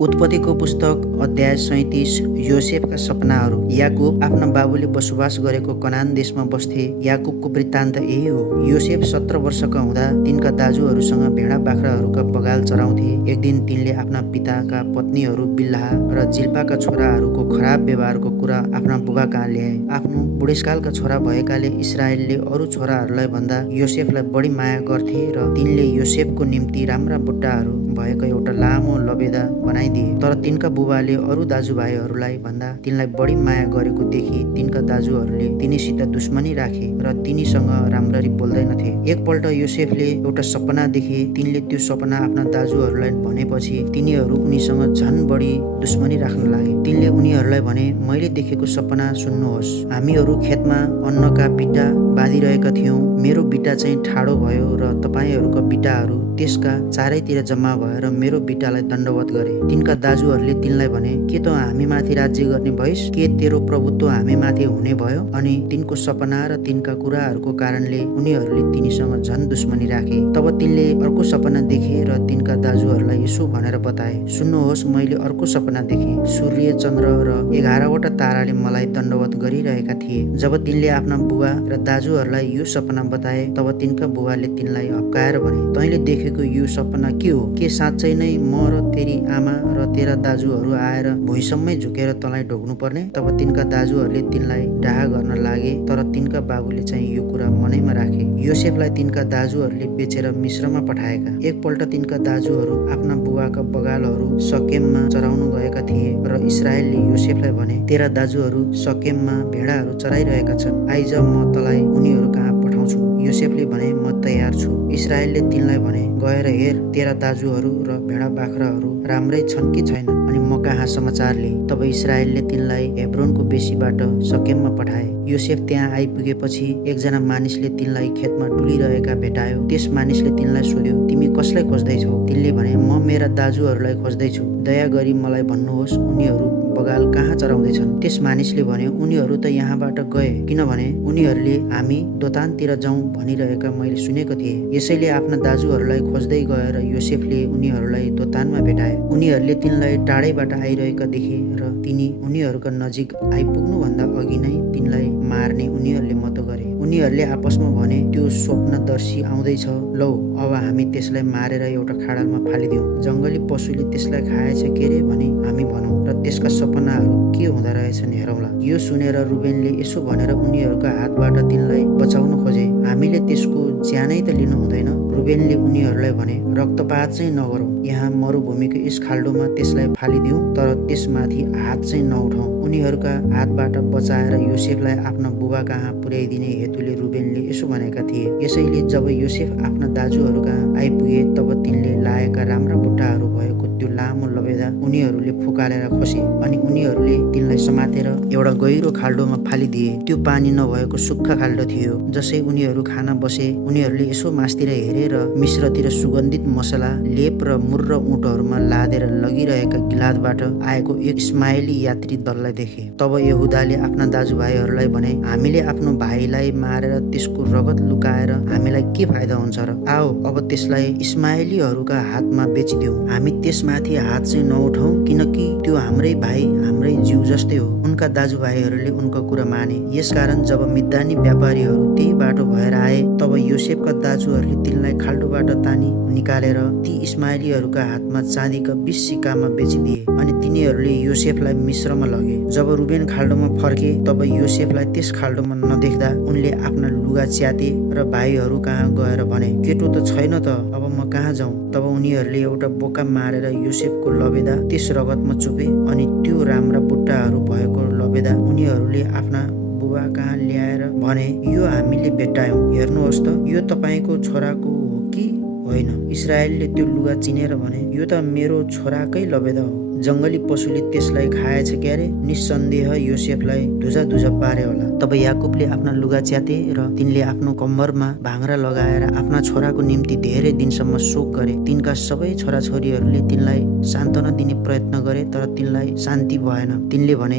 उत्पत्तिको पुस्तक अध्याय 37। योसेफका सपनाहरू। याकुब आफ्ना बाबुले बसोबास गरेको कनान देशमा बस्थे। याकुबको वृत्तान्त यही हो। योसेफ 17 वर्षका हुँदा तिनका दाजुहरूसँग भेडा बाख्राहरूका बगाल चराउँथे। एक दिन तिनले आफ्ना पिताका पत्नीहरू बिल्हा र जिल्पाका छोराहरूको खराब व्यवहारको कुरा आफ्ना बुबा कहाँ ल्याए। आफ्नो बुढेसकालका छोरा भएकाले इस्राएलले अरू छोराहरूलाई भन्दा योसेफलाई बढी माया गर्थे र तिनले योसेफको निम्ति राम्रा बुट्टाहरू भएको एउटा लामो लबेदा बनाइदिए। तर तिनका बुबाले अरू दाजुभाइहरूलाई भन्दा तिनलाई बढी माया गरेको देखि तिनका दाजुहरूले तिनीसित दुश्मनी राखे र तिनीसँग राम्ररी बोल्दैनथे। एकपल्ट योसेफले एउटा सपना देखे। तिनले त्यो सपना आफ्ना दाजुहरूलाई भनेपछि तिनीहरू उनीसँग झन बढी दुश्मनी राख्न लागे। तिनले उनीहरूलाई भने, मैले देखेको सपना सुन्नुहोस्। हामीहरू खेतमा अन्नका बिटा बाँधिरहेका थियौँ। मेरो बिटा चाहिँ ठाडो भयो र तपाईँहरूका बिटाहरू त्यसका चारैतिर जम्मा भएर मेरो बिटालाई दण्डवत गरे। तिनका दाजुहरूले तिनलाई भने, के त हामी माथि राज्य गर्ने भइस? के तेरो प्रभुत्व हामी माथि हुने भयो? अनि तिनको सपना र तिनका कुराहरूको कारणले उनीहरूले तिनीसँग झन दुश्मनी राखे। तब तिनले अर्को सपना देखे र तिनका दाजुहरूलाई यसो भनेर बताए, सुन्नुहोस्, मैले अर्को सपना देखेँ। सूर्य, चन्द्र र 11वटा ताराले मलाई दण्डवत गरिरहेका थिए। जब तिनले आफ्ना बुबा र दाजुहरूलाई यो सपना बताए तब तिनका बुबाले तिनलाई हप्काएर भने, तैँले देखेको यो सपना के हो? के साँच्चै नै म र तेरी आमा र तेरा दाजुहरू आएर भुइँसम्मै झुकेर तँलाई ढोग्नु पर्ने? तब तिनका दाजुहरूले तिनलाई डाहा गर्न लागे, तर तिनका बाबुले चाहिँ यो कुरा मनैमा राखे। योसेफलाई तिनका दाजुहरूले बेचेर मिस्रमा पठाएका। एकपल्ट तिनका दाजुहरू आफ्ना बुबाका बगालहरू सकेममा चराउन गएका थिए र इस्राएलले योसेफलाई भने, तेरा दाजुहरू सकेममा भेडाहरू चराइरहेका छन्, आइज म तँलाई उनीहरू कहाँ पठाउँछु। योसेफले भने, म तयार छु। इस्राएलले तिनलाई भने, गएर हेर तेरा दाजुहरू र भेडा बाख्राहरू राम्रै छन् कि छैनन्, अनि म कहाँ समाचार लिए। तब इस्राएलले तिनलाई हेब्रोनको बेसीबाट सकेममा पठाए। योसेफ त्यहाँ आइपुगेपछि एकजना मानिसले तिनलाई खेतमा डुलिरहेका भेटायो। त्यस मानिसले तिनलाई सोध्यो, तिमी कसलाई खोज्दैछौ? तिनले भने, म मेरा दाजुहरूलाई खोज्दैछु, दया गरी मलाई भन्नुहोस् उनीहरू बगाल कहाँ चराउँदैछन्? त्यस मानिसले भन्यो, उनीहरू त यहाँबाट गए, किनभने उनीहरूले हामी दोतानतिर जाउँ भनिरहेका मैले सुनेको थिएँ। यसैले आफ्ना दाजुहरूलाई खोज्दै गएर योसेफले उनीहरूलाई दोतानमा भेटाए। उनीहरूले तिनलाई टाढैबाट आइरहेका देखे र तिनी उनीहरूका नजिक आइपुग्नुभन्दा अघि नै तिनलाई मार्ने उनीहरूले मत गरे। उनीहरूले आपसमा भने, त्यो स्वप्नदर्शी आउँदैछ, लौ अब हामी त्यसलाई मारेर एउटा खाडलमा फालिदिउँ। जङ्गली पशुले त्यसलाई खाएछ के रे भनी हामी भनौँ र त्यसका सपनाहरू के हुँदो रहेछन् हेरौँला। यो सुनेर रुबेनले यसो भनेर उनीहरूका हातबाट तिनलाई बचाउन खोजे, हामीले त्यसको ज्यानै त लिनु हुँदैन। रुबेनले उनीहरूलाई भने, रक्तपात चाहिँ नगरौँ, यहाँ मरुभूमिको यस खाल्डोमा त्यसलाई फालिदिउँ, तर त्यसमाथि हात चाहिँ नउठाउँ। उनीहरूका हातबाट बचाएर योसेफलाई आफ्ना बुबा कहाँ पुर्याइदिने हेतुले रुबेनले यसो भनेका थिए। यसैले जब योसेफ आफ्ना दाजुहरू कहाँ आइपुगे तब तिनले लाएका राम्रा बुट्टाहरू भएको त्यो लामो लबेदा उनीहरूले फुकालेर खोसे अनि उनीहरूले तिनलाई समातेर एउटा गहिरो खाल्डोमा फालिदिए। त्यो पानी नभएको सुक्खा खाल्डो थियो। जसै उनीहरू खान बसे, उनीहरूले यसो मासतिर हेरे र मिश्रतिर सुगन्धित मसला, लेप र मुर्र ऊँटहरूमा लादेर लगिरहेका गिलादबाट आएको एक इस्माएली यात्री दललाई देखे। तब यहुदाले आफ्ना दाजुभाइहरूलाई भने, हामीले आफ्नो भाइलाई मारेर त्यसको रगत लुकाएर हामीलाई के फाइदा हुन्छ र? आओ अब त्यसलाई इस्माएलीहरूका हातमा बेचिदिउँ। हामी त्यसमाथि हात चाहिँ नउठाउँ, किनकि त्यो हाम्रै भाइ, हाम्रै जिउ जस्तै हो। उनका दाजुभाइहरूले उनको कुरा माने। यसकारण जब मिद्यानी व्यापारीहरू त्यही बाटो भएर आए तब योसेफका दाजुहरूले तिनलाई खाल्डोबाट तानी निकालेर ती इस्माएलीहरूका हातमा चाँदीका 20 सिक्कामा बेचिदिए अनि तिनीहरूले योसेफलाई मिस्रमा लगे। जब रुबेन खाल्डोमा फर्के तब योसेफलाई त्यस खाल्डोमा नदेख्दा उनले आफ्ना लुगा च्याते र भाइहरू कहाँ गएर भने, केटो त छैन त, अब म कहाँ जाउँ? तब उनीहरूले एउटा बोका मारेर योसेफको लबेदा त्यस रगतमा चुपे अनि त्यो राम्रा बुट्टाहरू भएको लबेदा उनीहरूले आफ्ना बुबा कहाँ ल्याएर भने, यो हामीले भेट्टायौँ, हेर्नुहोस् त, यो तपाईँको छोराको हो कि होइन? इस्राएलले त्यो लुगा चिनेर भने, यो त मेरो छोराकै लबेदा हो। जङ्गली पशुले त्यसलाई खाएछ क्यारे। निस्सन्देह योसेफलाई धुजा पारे होला। तब याकुबले आफ्ना लुगा च्याते र तिनले आफ्नो कम्मरमा भाङ्रा लगाएर आफ्ना छोराको निम्ति धेरै दिनसम्म शोक गरे। तिनका सबै छोराछोरीहरूले तिनलाई सान्त्वना दिने प्रयत्न गरे, तर तिनलाई शान्ति भएन। तिनले भने,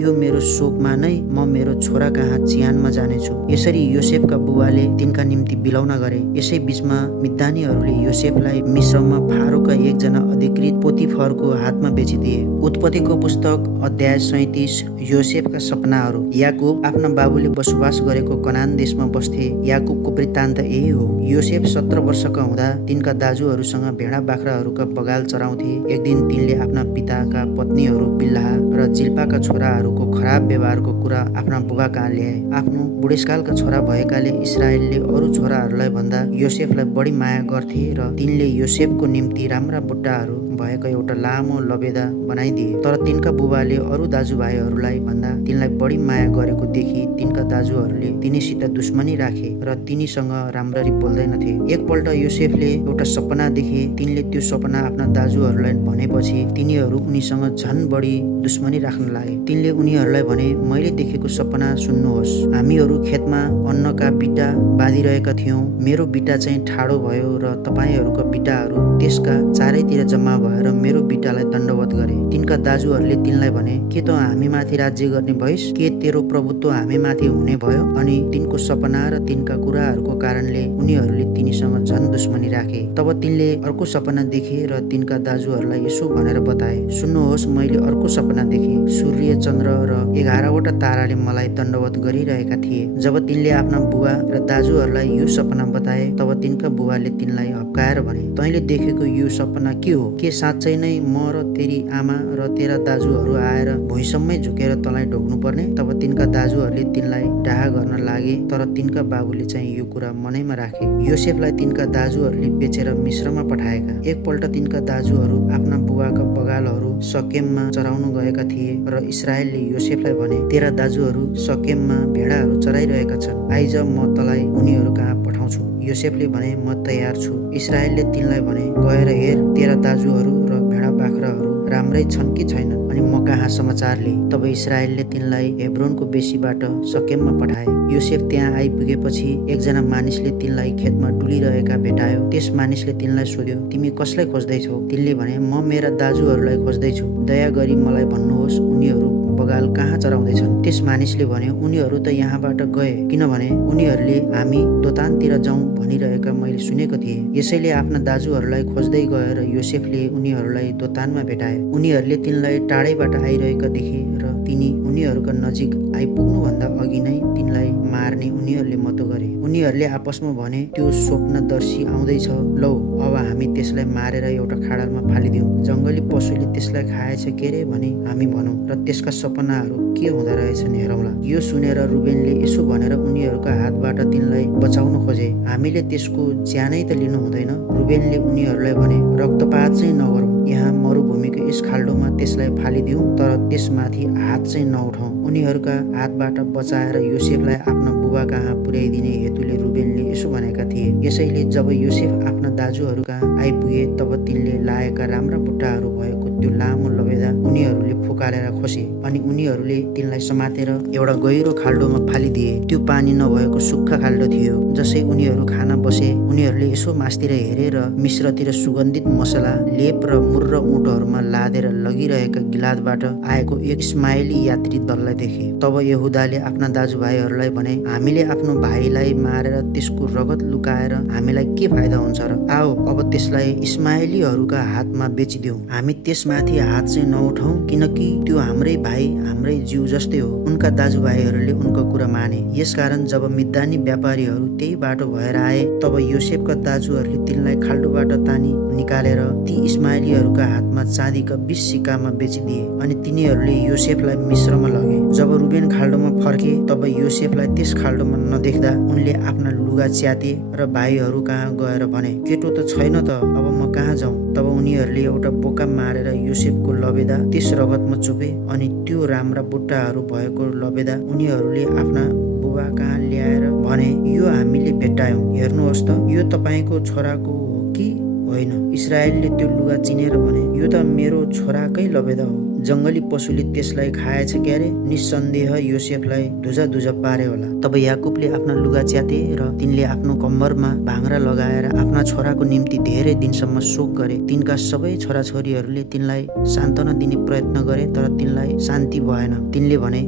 यो मेरो शोकमा नै म मेरो छोरा कहाँ चिहानमा जानेछु। यसरी योसेफका बुबाले तिनका निम्ति बिलौना गरे। यसै बीचमा मिद्यानीहरूले योसेफलाई मिस्रमा फारोका एकजना अधिकृत पोतिफरको हातमा बेचिदिए। उत्पत्तिको पुस्तक अध्याय 37। योसेफका सपनाहरू। याकुब आफ्ना बाबुले बसोबास गरेको कनान देशमा बस्थे। याकुबको वृत्तान्त यही हो। योसेफ 17 वर्षका हुँदा तिनका दाजुहरूसँग भेडा बाख्राहरूका बगाल चराउँथे। एक दिन तिनले आफ्ना पिताका पत्नीहरू बिल्हा र जिल्पाका छोराहरूको खराब व्यवहारको कुरा आफ्ना बुबा कहाँ ल्याए। आफ्नो बुढेसकालका छोरा भएकाले इस्राएलले अरू छोराहरूलाई भन्दा योसेफलाई बढी माया गर्थे र तिनले योसेफको निम्ति राम्रा बुट्टाहरू भएको एउटा लामो लबेदा बनाइदिए। तर तिनका बुबाले अरू दाजुभाइहरूलाई भन्दा तिनलाई बढी माया गरेको देखि तिनका दाजुहरूले तिनीसित दुश्मनी राखे र तिनीसँग राम्ररी बोल्दैनथे। एकपल्ट योसेफले एउटा सपना देखे। तिनले त्यो सपना आफ्ना दाजुहरूलाई भनेपछि तिनीहरू उनीसँग झन बढी दुश्मनी राख्न लागे। तिनले उनीहरूलाई भने, मैले देखेको सपना सुन्नुहोस्। हामीहरू खेतमा अन्नका बिटा बाँधिरहेका थियौँ। मेरो बिटा चाहिँ ठाडो भयो र तपाईँहरूका बिटाहरू त्यसका चारैतिर जम्मा भएर मेरो बिटालाई दण्डवत गरे। तिनका दाजुहरूले तिनलाई भने, के त हामी माथि राज्य गर्ने भइस? के तेरो प्रभुत्व हामी माथि हुने भयो? अनि तिनको सपना र तिनका कुराहरूको कारणले उनीहरूले तिनीसँग झन दुश्मनी राखे। तब तिनले अर्को सपना देखे र तिनका दाजुहरूलाई यसो भनेर बताए, सुन्नुहोस्, मैले अर्को सपना देखे। सूर्य, चन्द्र र 11वटा ताराले मलाई दण्डवत गरिरहेका थिए। जब तिनले आफ्ना बुबा र दाजुहरूलाई यो सपना बताए, तब तिनका बुबाले तिनलाई हप्काएर भने, तैँले देखेको यो सपना के हो? के साँच्चै नै म र तेरी आमा र तेरा दाजुहरू आएर भुइँसम्मै झुकेर तँलाई ढोग्नु पर्ने? तब तिनका दाजुहरूले तिनलाई डाहा गर्न लागे, तर तिनका बाबुले चाहिँ यो कुरा मनैमा राखे। योसेफलाई तिनका दाजुहरूले बेचेर मिस्रमा पठाएका। एकपल्ट तिनका दाजुहरू आफ्ना बुबाका बगालहरू सकेममा चराउन गएका थिए र इस्राएलले योसेफलाई भने, तेरा दाजुहरू सकेममा भेडाहरू चराइरहेका छन्, आइज म तँलाई उनीहरू कहाँ पठाउँछु। योसेफले भने, म तयार छु। इस्राएलले तिनलाई भने, गएर हेर तेरा दाजुहरू र भेडा बाख्राहरू राम्रै छन् कि छैनन्, अनि म कहाँ समाचार लिए। तब इस्राएलले तिनलाई हेब्रोनको बेसीबाट सकेममा पठाए। योसेफ त्यहाँ आइपुगेपछि एकजना मानिसले तिनलाई खेतमा डुलिरहेका भेटायो। त्यस मानिसले तिनलाई सोध्यो, तिमी कसलाई खोज्दैछौ? तिनले भने, म मेरा दाजुहरूलाई खोज्दैछु। दया गरी मलाई भन्नुहोस्, उनीहरू बगाल कहाँ चराउँदैछन्? त्यस मानिसले भने, उनीहरू त यहाँबाट गए, किनभने उनीहरूले हामी दोतानतिर जाउँ भनिरहेका मैले सुनेको थिएँ। यसैले आफ्ना दाजुहरूलाई खोज्दै गएर योसेफले उनीहरूलाई दोतानमा भेटाए। उनीहरूले तिनलाई टाढैबाट आइरहेका देखे र तिनी उनीहरूका नजिक आइपुग्नुभन्दा अघि नै तिनलाई मार्ने उनीहरूले मतो गरे। उनीहरूले आपसमा भने, त्यो स्वप्नदर्शी आउँदैछ, लौ अब हामी त्यसलाई मारेर एउटा खाडलमा फालिदिउँ। जङ्गली पशुले त्यसलाई खाएछ के रे भनी हामी भनौँ र त्यसका सपनाहरू के हुँदो रहेछन् हेरौँला। यो सुनेर रुबेनले यसो भनेर उनीहरूका हातबाट तिनलाई बचाउन खोजे, हामीले त्यसको ज्यानै त लिनु हुँदैन। रुबेनले उनीहरूलाई भने, रक्तपात चाहिँ नगरौँ, यहाँ मरुभूमिको यस खाल्डोमा त्यसलाई फालिदिउँ, तर त्यसमाथि हात चाहिँ नउठाउँ। उनीहरूका हातबाट बचाएर योसेफलाई आफ्ना बुबा कहाँ पुर्याइदिने हेतुले रुबेनले यसो भनेका थिए। यसैले जब योसेफ आफ्ना दाजुहरू कहाँ आइपुगे, तब तिनले लाएका राम्रा बुट्टाहरू भएको त्यो लामो लबेदा उनीहरूले फुकालेर खोसे, अनि उनीहरूले तिनलाई समातेर एउटा गहिरो खाल्डोमा फालिदिए। त्यो पानी नभएको सुक्खा खाल्डो थियो। जसै उनीहरू खान बसे, उनीहरूले यसो मास्तिर हेरे र मिश्रतिर सुगन्धित मसला, लेप र मुर्र ऊँटहरूमा लादेर लगिरहेका गिलादबाट आएको एक इस्माएली यात्री दललाई देखे। तब यहुदाले आफ्ना दाजुभाइहरूलाई भने, हामीले आफ्नो भाइलाई मारेर त्यसको रगत लुकाएर हामीलाई के फाइदा हुन्छ र? आओ अब त्यसलाई इस्माएलीहरूका हातमा बेचिदिउँ। हामी त्यसमाथि हात चाहिँ नउठाउँ, किनकि त्यो हाम्रै भाइ, हाम्रै जिउ जस्तै हो। उनका दाजुभाइहरूले उनको कुरा माने। यसकारण जब मिद्यानी व्यापारीहरू त्यही बाटो भएर आए, तब योसेफका दाजुहरूले तिनलाई खाल्डोबाट तानी निकालेर ती इस्माएलीहरूका हातमा चाँदीका 20 सिक्कामा बेचिदिए, अनि तिनीहरूले योसेफलाई मिस्रमा लगे। जब रुबेन खाल्डोमा फर्के, तब योसेफलाई त्यस खाल्डोमा नदेख्दा उनले आफ्ना लुगा च्याते र भाइहरू कहाँ गएर भने, केटो त छैन त, अब म कहाँ जाउँ? तब उनीहरूले एउटा बोका मारेर योसेफको लबेदा त्यस रगतमा चुपे, अनि त्यो राम्रा बुट्टाहरू भएको लबेदा उनीहरूले आफ्ना बुबा कहाँ ल्याएर भने, यो हामीले भेट्टायौँ, हेर्नुहोस् त, यो तपाईँको छोराको हो कि होइन। इस्राएलले त्यो लुगा चिनेर भने, यो त मेरो छोराकै लबेदा हो, जङ्गली पशुले त्यसलाई खाएछ क्यारे। निस्सन्देह योसेफलाई धुजा पारे होला। तब याकुबले आफ्ना लुगा च्याते र तिनले आफ्नो कम्मरमा भाङ्रा लगाएर आफ्ना छोराको निम्ति धेरै दिनसम्म शोक गरे। तिनका सबै छोराछोरीहरूले तिनलाई सान्त्वना दिने प्रयत्न गरे, तर तिनलाई शान्ति भएन। तिनले भने,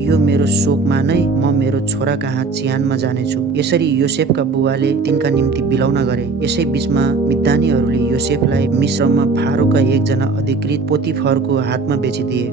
यो मेरो शोकमा नै म मेरो छोरा कहाँ चिहानमा जानेछु। यसरी योसेफका बुबाले तिनका निम्ति बिलौना गरे। यसै बीचमा मिद्यानीहरूले योसेफलाई मिस्रमा फारोका एकजना अधिकृत पोतिफरको हातमा बेचिदिए।